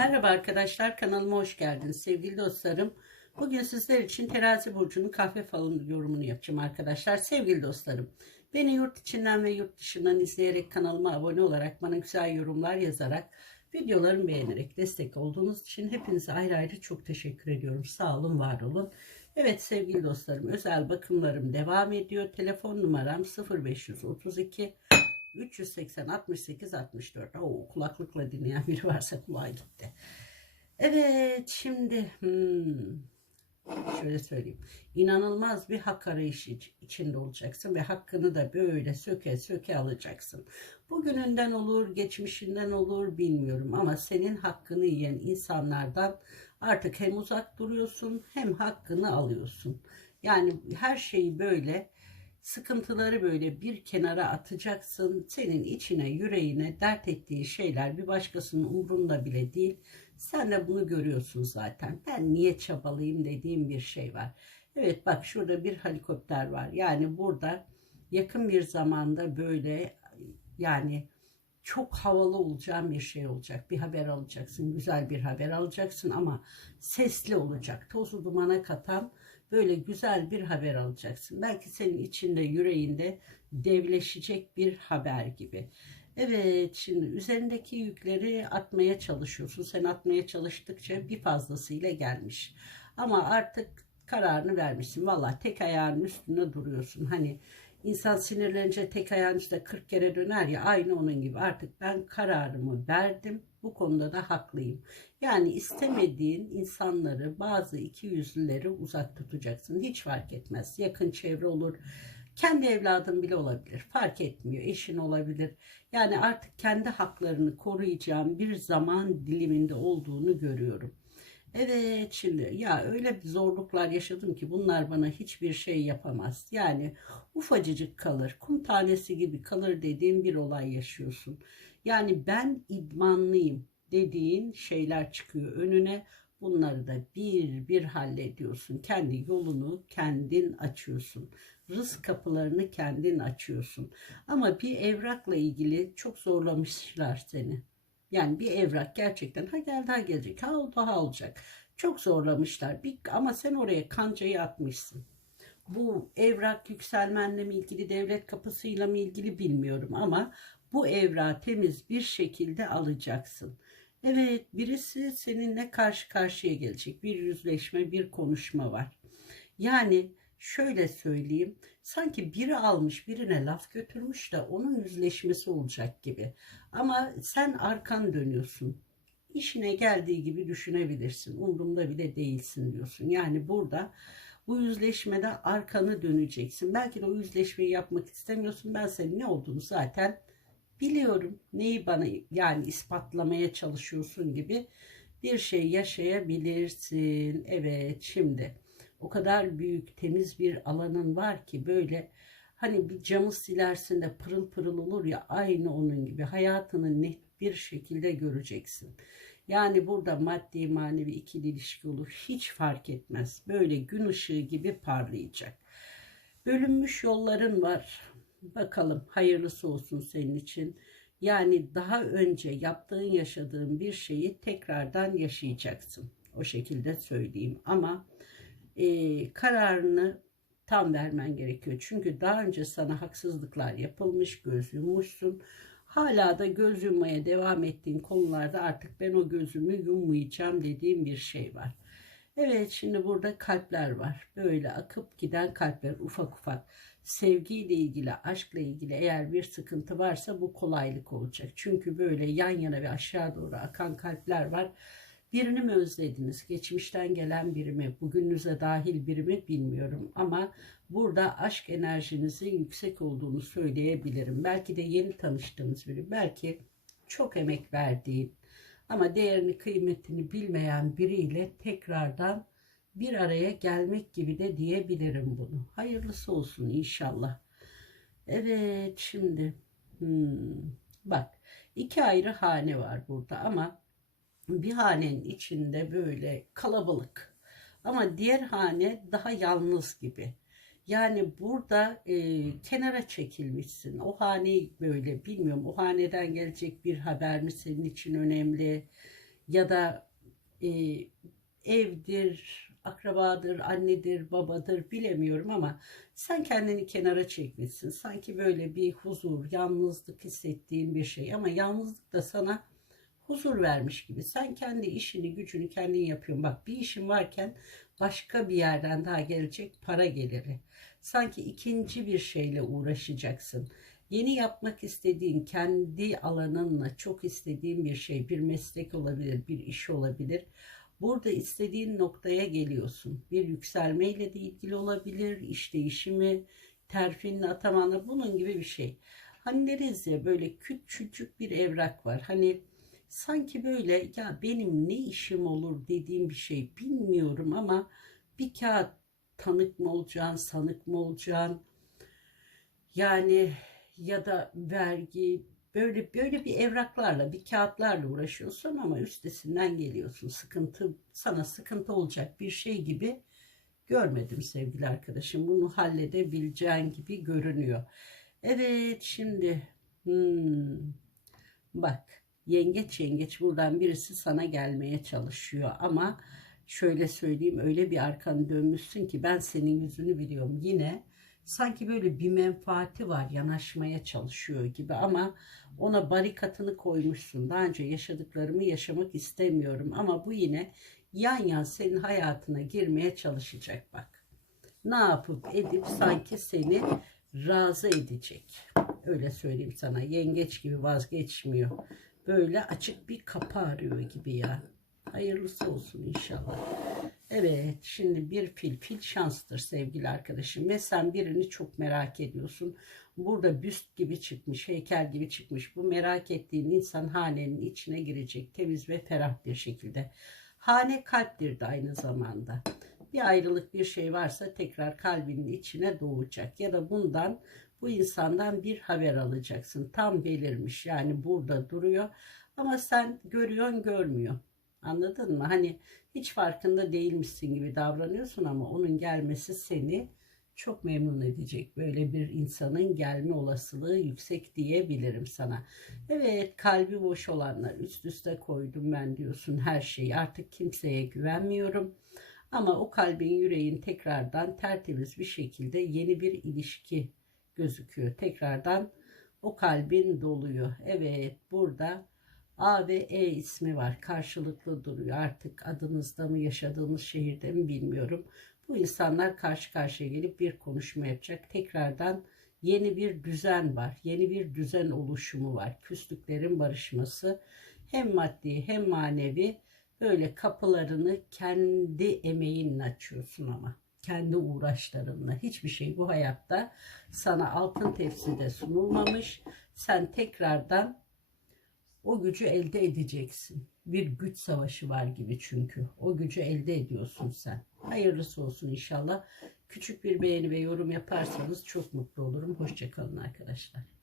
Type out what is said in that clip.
Merhaba arkadaşlar kanalıma hoş geldiniz sevgili dostlarım. Bugün sizler için terazi burcunun kahve falının yorumunu yapacağım arkadaşlar. Sevgili dostlarım beni yurt içinden ve yurt dışından izleyerek kanalıma abone olarak bana güzel yorumlar yazarak videolarımı beğenerek destek olduğunuz için hepinize ayrı ayrı çok teşekkür ediyorum. Sağ olun var olun. Evet sevgili dostlarım özel bakımlarım devam ediyor. Telefon numaram 0532 380 68 64. Oo, kulaklıkla dinleyen biri varsa kulağa gitti. Evet şimdi hmm, şöyle söyleyeyim. İnanılmaz bir hak arayışı iç- içinde olacaksın ve hakkını da böyle söke söke alacaksın. Bugününden olur, geçmişinden olur bilmiyorum ama senin hakkını yiyen insanlardan artık hem uzak duruyorsun hem hakkını alıyorsun. Yani her şeyi böyle sıkıntıları böyle bir kenara atacaksın. Senin içine, yüreğine dert ettiği şeyler bir başkasının umrunda bile değil. Sen de bunu görüyorsun zaten. Ben niye çabalayayım dediğim bir şey var. Evet bak şurada bir helikopter var. Yani burada yakın bir zamanda böyle yani çok havalı olacağın bir şey olacak. Bir haber alacaksın. Güzel bir haber alacaksın ama sesli olacak. Tozu dumana katan böyle güzel bir haber alacaksın. Belki senin içinde, yüreğinde devleşecek bir haber gibi. Evet, şimdi üzerindeki yükleri atmaya çalışıyorsun. Sen atmaya çalıştıkça bir fazlasıyla gelmiş. Ama artık kararını vermişsin. Valla tek ayağının üstünde duruyorsun. Hani insan sinirlenince tek ayağın üstünde 40 kere döner ya aynı onun gibi. Artık ben kararımı verdim. Bu konuda da haklıyım. Yani istemediğin insanları bazı iki yüzlüleri uzak tutacaksın. Hiç fark etmez. Yakın çevre olur. Kendi evladın bile olabilir. Fark etmiyor. Eşin olabilir. Yani artık kendi haklarını koruyacağım bir zaman diliminde olduğunu görüyorum. Evet şimdi ya öyle zorluklar yaşadım ki bunlar bana hiçbir şey yapamaz. Yani ufacıcık kalır, kum tanesi gibi kalır dediğim bir olay yaşıyorsun. Yani ben idmanlıyım dediğin şeyler çıkıyor önüne. Bunları da bir bir hallediyorsun. Kendi yolunu kendin açıyorsun. Rızk kapılarını kendin açıyorsun. Ama bir evrakla ilgili çok zorlamışlar seni. Yani bir evrak gerçekten ha geldi ha gelecek ha oldu ha olacak. Çok zorlamışlar. Bir, ama sen oraya kancayı atmışsın. Bu evrak yükselmenle mi ilgili devlet kapısıyla mı ilgili bilmiyorum ama bu evrağı temiz bir şekilde alacaksın. Evet birisi seninle karşı karşıya gelecek. Bir yüzleşme bir konuşma var. Yani şöyle söyleyeyim sanki biri almış birine laf götürmüş de onun yüzleşmesi olacak gibi. Ama sen arkan dönüyorsun. İşine geldiği gibi düşünebilirsin. Umurumda bile değilsin diyorsun. Yani burada bu yüzleşmede arkanı döneceksin. Belki de o yüzleşmeyi yapmak istemiyorsun. Ben senin ne olduğunu zaten biliyorum. Neyi bana yani ispatlamaya çalışıyorsun gibi bir şey yaşayabilirsin. Evet şimdi o kadar büyük temiz bir alanın var ki böyle hani bir camı silersin de pırıl pırıl olur ya aynı onun gibi hayatını net bir şekilde göreceksin. Yani burada maddi manevi ikili ilişki olur hiç fark etmez. Böyle gün ışığı gibi parlayacak. Bölünmüş yolların var. Bakalım hayırlısı olsun senin için. Yani daha önce yaptığın yaşadığın bir şeyi tekrardan yaşayacaksın. O şekilde söyleyeyim ama e, kararını tam vermen gerekiyor. Çünkü daha önce sana haksızlıklar yapılmış, göz yummuşsun. Hala da göz yummaya devam ettiğin konularda artık ben o gözümü yummayacağım dediğim bir şey var. Evet şimdi burada kalpler var. Böyle akıp giden kalpler ufak ufak. Sevgiyle ilgili, aşkla ilgili eğer bir sıkıntı varsa bu kolaylık olacak. Çünkü böyle yan yana ve aşağı doğru akan kalpler var. Birini mi özlediniz? Geçmişten gelen biri mi? Bugününüze dahil biri mi bilmiyorum. Ama burada aşk enerjinizin yüksek olduğunu söyleyebilirim. Belki de yeni tanıştığınız biri. Belki çok emek verdiğin ama değerini kıymetini bilmeyen biriyle tekrardan bir araya gelmek gibi de diyebilirim bunu. Hayırlısı olsun inşallah. Evet şimdi hmm, bak iki ayrı hane var burada ama bir hanenin içinde böyle kalabalık ama diğer hane daha yalnız gibi. Yani burada e, kenara çekilmişsin. O haneyi böyle bilmiyorum. O haneden gelecek bir haber mi senin için önemli? ya da e, evdir, akrabadır, annedir, babadır bilemiyorum ama sen kendini kenara çekmişsin. Sanki böyle bir huzur, yalnızlık hissettiğin bir şey ama yalnızlık da sana huzur vermiş gibi. Sen kendi işini, gücünü kendin yapıyorsun. Bak bir işin varken başka bir yerden daha gelecek para geliri. Sanki ikinci bir şeyle uğraşacaksın. Yeni yapmak istediğin, kendi alanınla çok istediğin bir şey, bir meslek olabilir, bir iş olabilir. Burada istediğin noktaya geliyorsun. Bir yükselmeyle de ilgili olabilir, iş değişimi, terfinle atamanla bunun gibi bir şey. Hani deriz ya böyle küçücük bir evrak var. Hani sanki böyle ya benim ne işim olur dediğim bir şey bilmiyorum ama bir kağıt tanık mı olacaksın, sanık mı olacaksın? Yani ya da vergi böyle böyle bir evraklarla, bir kağıtlarla uğraşıyorsun ama üstesinden geliyorsun. Sıkıntı sana sıkıntı olacak bir şey gibi görmedim sevgili arkadaşım. Bunu halledebileceğin gibi görünüyor. Evet şimdi hmm, bak yengeç yengeç buradan birisi sana gelmeye çalışıyor. Ama şöyle söyleyeyim öyle bir arkanı dönmüşsün ki ben senin yüzünü biliyorum. Yine sanki böyle bir menfaati var yanaşmaya çalışıyor gibi. Ama ona barikatını koymuşsun. Daha önce yaşadıklarımı yaşamak istemiyorum. Ama bu yine yan yan senin hayatına girmeye çalışacak bak. Ne yapıp edip sanki seni razı edecek. Öyle söyleyeyim sana. Yengeç gibi vazgeçmiyor böyle açık bir kapı arıyor gibi ya hayırlısı olsun inşallah Evet, şimdi bir fil, fil şanstır sevgili arkadaşım ve sen birini çok merak ediyorsun. Burada büst gibi çıkmış, heykel gibi çıkmış. Bu merak ettiğin insan hanenin içine girecek temiz ve ferah bir şekilde. Hane kalptir de aynı zamanda. Bir ayrılık bir şey varsa tekrar kalbinin içine doğacak ya da bundan bu insandan bir haber alacaksın. Tam belirmiş yani burada duruyor ama sen görüyorsun görmüyor. Anladın mı? Hani hiç farkında değilmişsin gibi davranıyorsun ama onun gelmesi seni çok memnun edecek. Böyle bir insanın gelme olasılığı yüksek diyebilirim sana. Evet kalbi boş olanlar üst üste koydum ben diyorsun her şeyi. Artık kimseye güvenmiyorum. Ama o kalbin yüreğin tekrardan tertemiz bir şekilde yeni bir ilişki gözüküyor. Tekrardan o kalbin doluyor. Evet burada A ve E ismi var. Karşılıklı duruyor. Artık adınızda mı yaşadığınız şehirde mi bilmiyorum. Bu insanlar karşı karşıya gelip bir konuşma yapacak. Tekrardan yeni bir düzen var. Yeni bir düzen oluşumu var. Küslüklerin barışması hem maddi hem manevi böyle kapılarını kendi emeğinle açıyorsun ama kendi uğraşlarınla hiçbir şey bu hayatta sana altın tepside sunulmamış. Sen tekrardan o gücü elde edeceksin. Bir güç savaşı var gibi çünkü. O gücü elde ediyorsun sen. Hayırlısı olsun inşallah. Küçük bir beğeni ve yorum yaparsanız çok mutlu olurum. Hoşçakalın arkadaşlar.